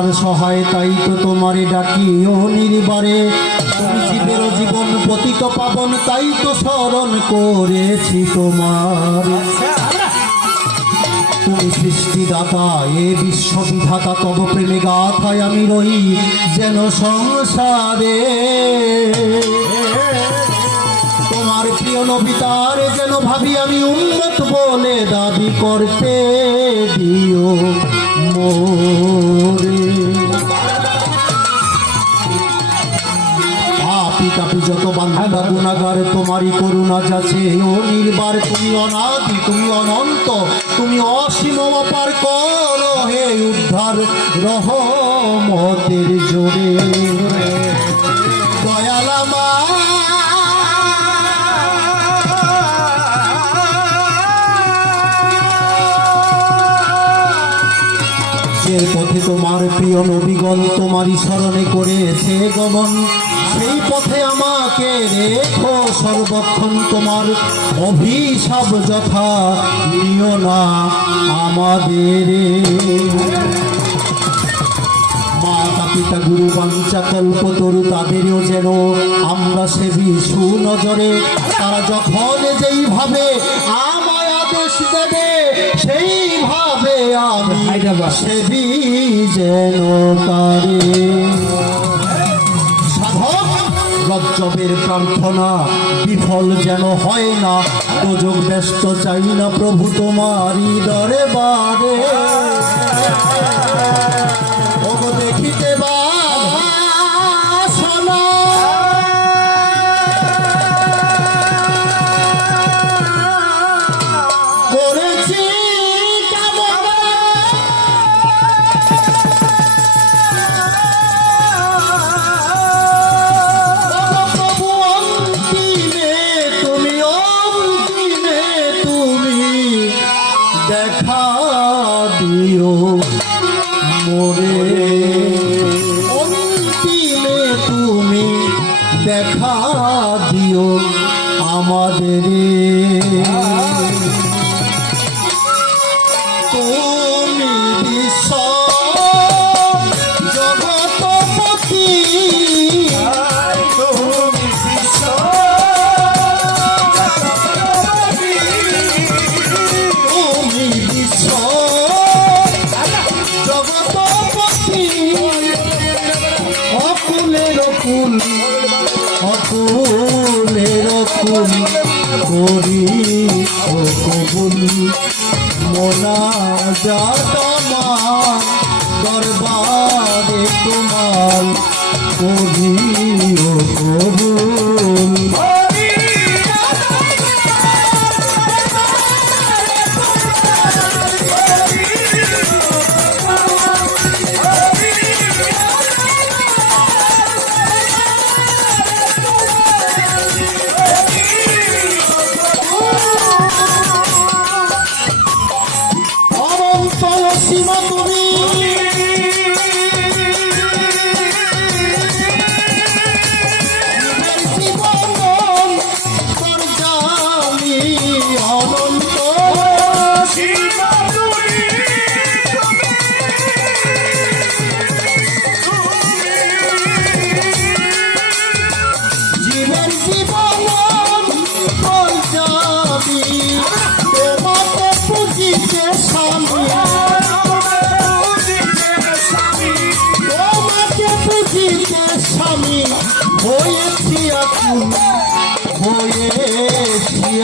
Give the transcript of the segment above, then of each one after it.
আমার সহায়, তাই তো তোমারে ডাকি ও নির্বারে তুমি জীবের জীবন পতিত পাবন, তাই তো স্মরণ করেছি তোমার। তুমি সৃষ্টিদাতা, এ বিশ্ববিধাতা, তব প্রেমে গাথায় আমি রই যেন সংসারে। তোমার প্রিয় নবিতার, যেন ভাবি আমি উন্নত বলে দাবি করতে দিও মোরে পাপি যত বান্ধা গুণাগার, তোমারই করুণা যাচ্ছে। ও নির্বার, তুমি অনাদি, তুমি অনন্ত, তুমি অসীম অপার কর। হে উদ্ধার, রহমতের জোরে। দয়ালামা যে পথে তোমার প্রিয় নবীগণ তোমারই স্মরণে করেছে গমন পথে আমাকে রেখো সর্বক্ষণ তোমার অভিশাপ যথা নিও না আমাদের। মাতা পিতা গুরু বাঞ্চা কল্প তরু তাদেরও যেন আমরা সেবি সুনজরে তারা যখন যেইভাবে আমায় আদেশ দেবে সেইভাবে আমি সেবি যেন তারে। রজ্জবের প্রার্থনা বিফল যেন হয় না। তোজক ব্যস্ত চাই না প্রভু তোমারই দরে বারে মোরে। অন্তিমে তুমি দেখা দিও আমাদের মোনা যাতমা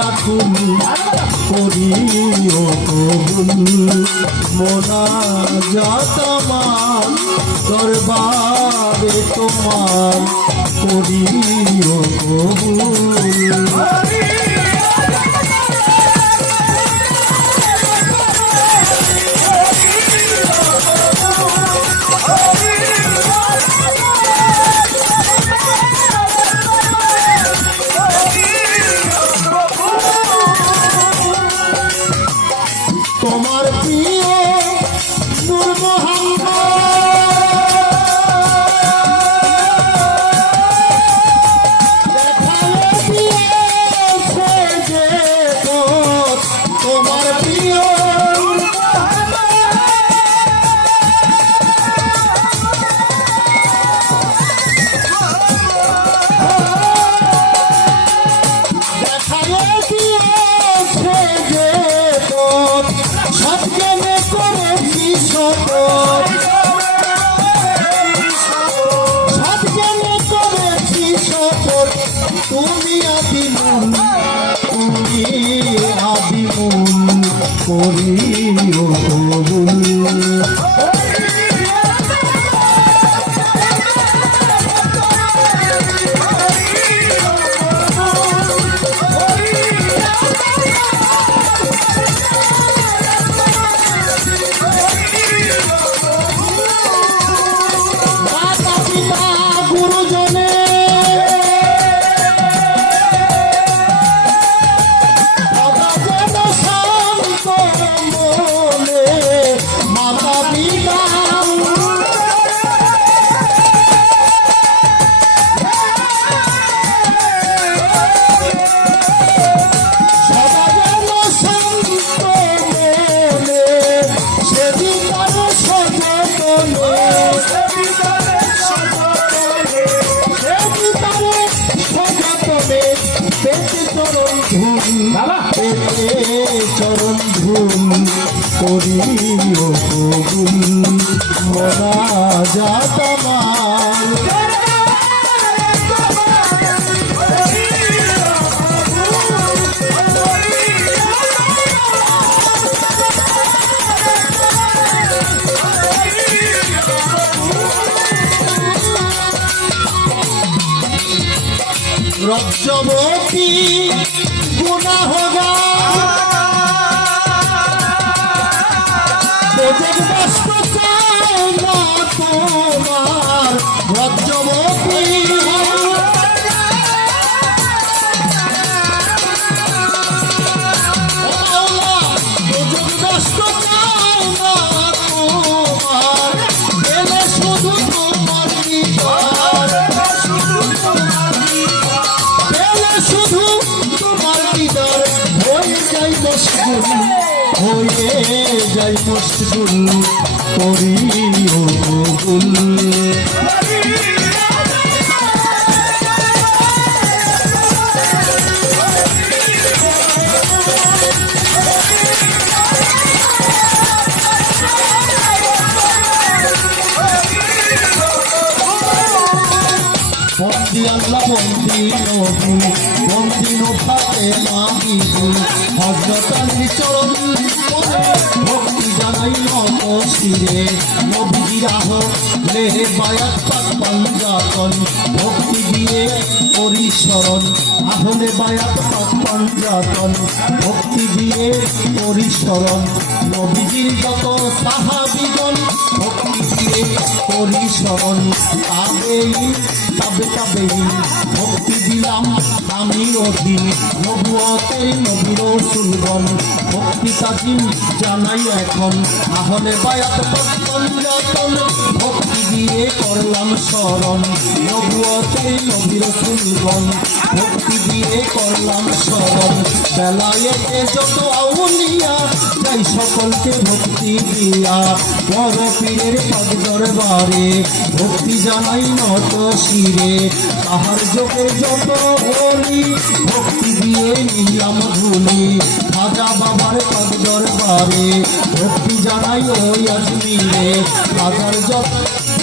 আকুল করিও কবুল মোনা যতমান দরবারে তোমার করিও কবুল রজ্জবতী গুণা হোগা por নবীজির আহ লেহে বায়াত পাক পাঞ্জাতন, ভক্তি দিয়ে পরিসরণ। আহলে বায়াত পাক পাঞ্জাতন, ভক্তি দিয়ে পরিসরণ। নবীজির যত সাহাবিগণ, ভক্তি দিয়ে পরিসরণ। তাবেই তবে তবে ভক্তি দিলাম আমি অধীন নবুয়তের নবীর সুলগন ভক্তি তাজিম জানাই এখন আহলে বায়াত পঞ্চতন ভক্তি দিয়ে করলাম স্মরণ নবুয়তের নবীর সুলগন ভক্তি দিয়ে করলাম স্মরণ বেলায়েতে যত আউলিয়া যাই সকলকে ভক্তি দিয়া বড় পীরের পদ দরবারে ভক্তি জানাই নত শিরে, তাহার যোগের যত বলি ভক্তি দিয়ে নিলাম ধুলি। খাজা বাবার পদ দরবারে ভক্তি জানাই ওই আজমিরে। হাজার যত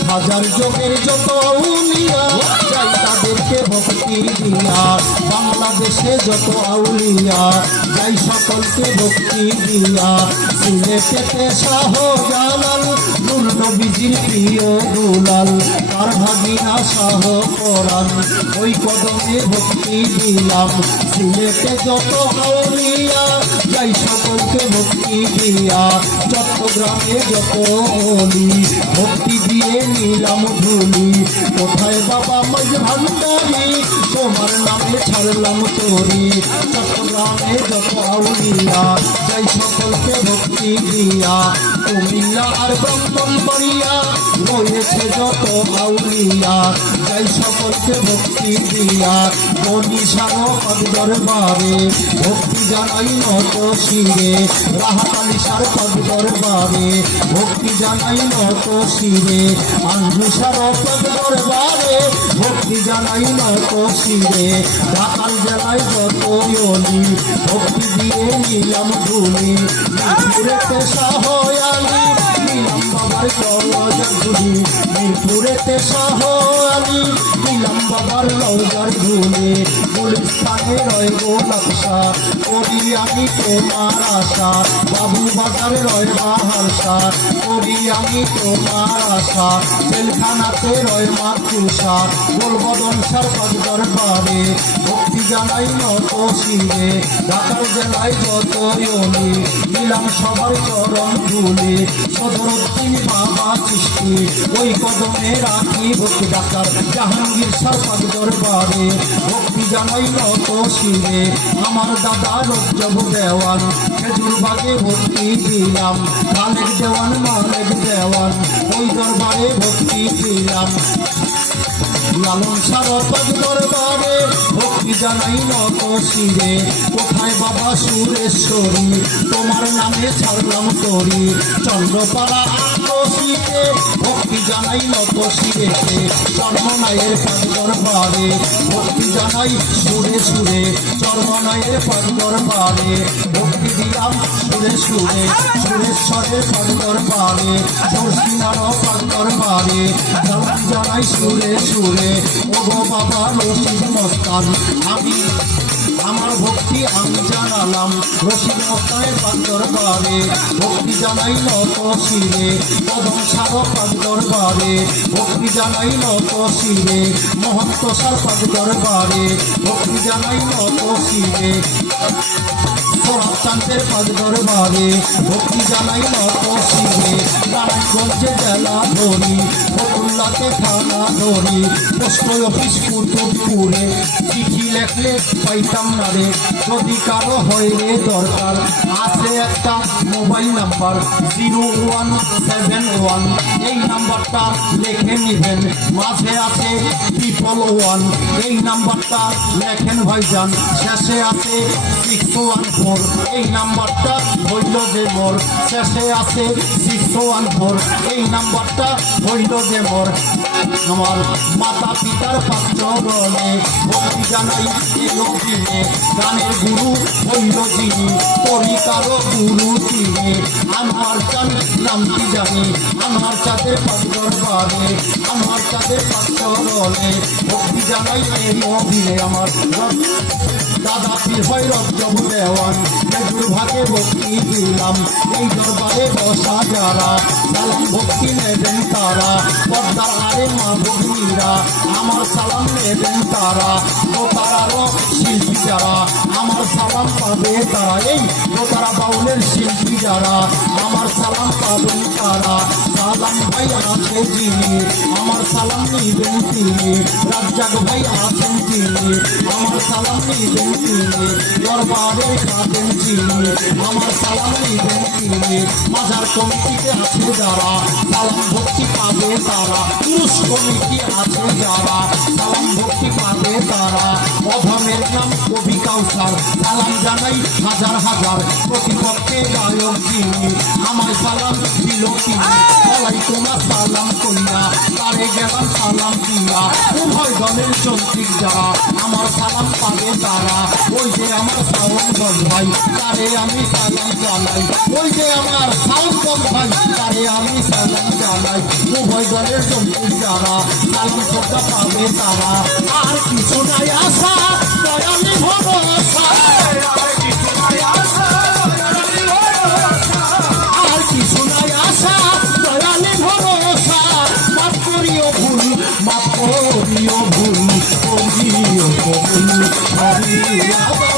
হাজার যোগের যত আউলিয়া যাই তাদেরকে ভক্তি দিয়া। বাংলাদেশে যত আউলিয়া যাই সকলকে ভক্তি দিয়া। সিলেটেতে শাহ জালাল নবীজির প্রিয় দুলাল, তার ওই কদমে ভক্তি দিলাম, সিলেটে যত আউলিয়া যাই সকলকে ভক্তি দিয়া। চট্টগ্রামে যত অলি, ভক্তি দিয়ে নিলাম ধুলি। কোথায় বাবা মাঝ তোমার নামে ছাড়লাম তোরি। চট্টগ্রামে যত আউলিয়া যাই সকলকে ভক্তি দিয়া। কুমিল্লা আর ব্রহ্মণ বাড়িয়া রয়েছে যত আউলিয়া যাই সকলকে ভক্তি দিয়া মনীষানো পদ দরবারে ভক্তি জানাই নত শিরে রাহাতালি সার পদ দরবারে ভক্তি জানাই নত শিরে আঞ্জুসার পদ দরবারে ভক্তি জানাই নত শিরে ঢাকাল জেলায় যত ভক্তি দিয়ে নিলাম ধুলি। শাহয়ালি নিলাম বাবার রওজার ধুলি মিরপুরেতে সহ আলী দিলাম বাবার রওজার ধুলি, গুলিস্তানে রয় গো নকশা। করি আমি তোমার আশা, বাবু বাজার রয় বাহারসা করি আমি তোমার আশা, জেলখানাতে রয় মাতৃষা গোলবদন সরকার দরবারে ভক্তি জানাই নত শিরে ঢাকার জেলায় যত ইয়নি নিলাম সবার চরণ ধুলি। সদরুদ্দিন বাবা সৃষ্টি, ওই কদমে রাখি ভক্তি ডাক্তার জাহাঙ্গীর সরকার দরবারে, ভক্তি জানাই নত শিরে আমার দাদা রজ্জব দেওয়ান, খেজুর বাগে ভক্তি দিলাম। খালেক দেওয়ান মালেক দেওয়ান, ওই দরবারে ভক্তি দিলাম। লালন সারপাত দরবারে ভক্তি জানাই নত শিরে কোথায় বাবা সুরেশ্বরী? তোমার নামে ছাড়লাম তরি। চন্দ্রপাড়া আত্মশীতে ভক্তি জানাই নত শিরেতে চর্মনায়ের পাদ দরবারে ভক্তি জানাই সুরে সুরে। চর্মনায়ের পাদ দরবারে ভক্তি দিলাম সুরে সুরে। সুরেশ্বরের পাদ দরবারে সরসিনার পাদ দরবারে ভক্তি জানাই সুরে সুরে। ও বাবা রশিদ মস্তান আমি আমার ভক্তি, আমি জানালাম। রশিদ মতায় পাঁচর পারে ভক্তি জানাই নত কদম সার পাঁচর পারে ভক্তি জানাই নত মহন্ত সার পাঁচর পারে ভক্তি জানাই নত চান্দের পাদ দরবারে। ভক্তি জানাই নত নারায়ণগঞ্জে জেলা ধরি ফতুল্লাতে থানা ধরি পোস্ট অফিস কুতুবপুরে চিঠি লেখলে পাইতাম না রে। যদি কারও হয় রে দরকার, আছে একটা mobile number, zero one seven one. এই নাম্বারটা লেখে নিবেন। মাঝে আছে ট্রিপল ওয়ান। এই নাম্বারটা লেখেন ভাইজান। শেষে আছে সিক্স ওয়ান ফোর এই নাম্বারটা হইল যে মোর। শেষে আছে সিক্স ওয়ান এই নাম্বারটা হইল যে মোর। আমার মাতা পিতার পাত্রগণে ভক্তি জানাই দিনে। গানের গুরু হইল যিনি গুরু তিনি। আমার চান নামটি জানি আমার চাঁদের পাত্রবারে আমার চাঁদের পাত্রগণে ভক্তি জানাই এলো দিনে। আমার দাদা পীর জব দেওয়ান খেজুর ভাগে ভক্তি দিলাম। এই দরবারে বসা যারা, সালাম ভক্তি নেবেন তারা। পর্দার আরে মা ভগ্নীরা, আমার সালাম নেবেন তারা। ও তারারও শিল্পী যারা, আমার সালাম পাবে তারা। এই ও তারা বাউলের শিল্পী যারা, আমার সালাম পাবেন তারা। সালাম ভাই আমার সালাম নিবেন তিনি। রাজ্জাক ভাই আছেন তিনি আমার সালাম নিবেন তিনি দরবারে খাবেন তিনি আমার সালাম নিবেন তিনি মাজার কমিটিতে আছে যারা সালাম ভক্তি পাবে তারা পুরুষ কমিটি আছে যারা সালাম ভক্তি পাবে তারা অধমের নাম কবি কাউসার সালাম জানাই হাজার হাজার প্রতিপক্ষে গায়ক যিনি আমায় সালাম দিল তিনি বলাই তোমার সালাম কইয়া তারে গেলাম সালাম দিয়া উভয় দলের চন্ত্রিক যারা, আমার সালাম পাবে তারা। ওই যে আমার সালাম বল ভাই, তারে আমি সালাম জানাই। ওই যে আমার সালাম বল ভাই, তারে আমি সালাম জানাই। উভয় দলের চন্ত্রিক যারা, সালাম শ্রদ্ধা পাবে তারা। আর কিছু নাই আশা দয়ালি ভরসা। 大声好